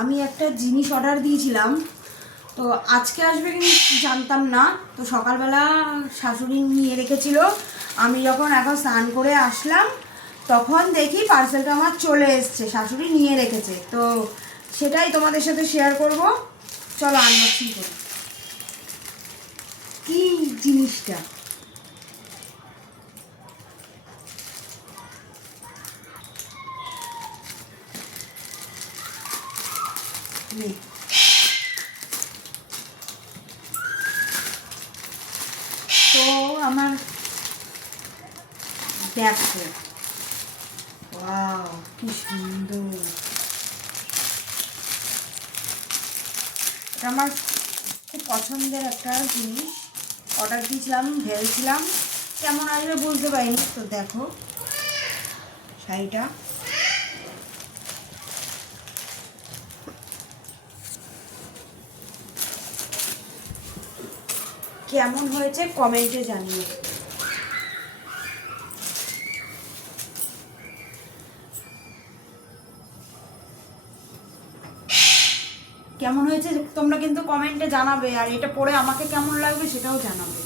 আমি একটা জিনিস অর্ডার দিয়েছিলাম, তো আজকে আসবে কিন্তু জানতাম না। তো সকালবেলা শাশুড়ি নিয়ে রেখেছিল, আমি যখন এখন স্নান করে আসলাম তখন দেখি পার্সেলটা আমার চলে এসছে, শাশুড়ি নিয়ে রেখেছে। তো সেটাই তোমাদের সাথে শেয়ার করব। চলো আনবক্সিং করি কি জিনিসটা। নে, তো আমার দেখো, ওয়াও কি সুন্দর। এটা আমার খুব পছন্দের একটা জিনিস, অর্ডার দিয়েছিলাম, ভেবেছিলাম কেমন আসবে বুঝতে পারিনি। তো দেখো শাড়িটা কেমন হয়েছে কমেন্টে জানিও। কেমন হয়েছে তোমরা কিন্তু কমেন্টে জানাবে, আর এটা পরে আমাকে কেমন লাগবে সেটাও জানাবে।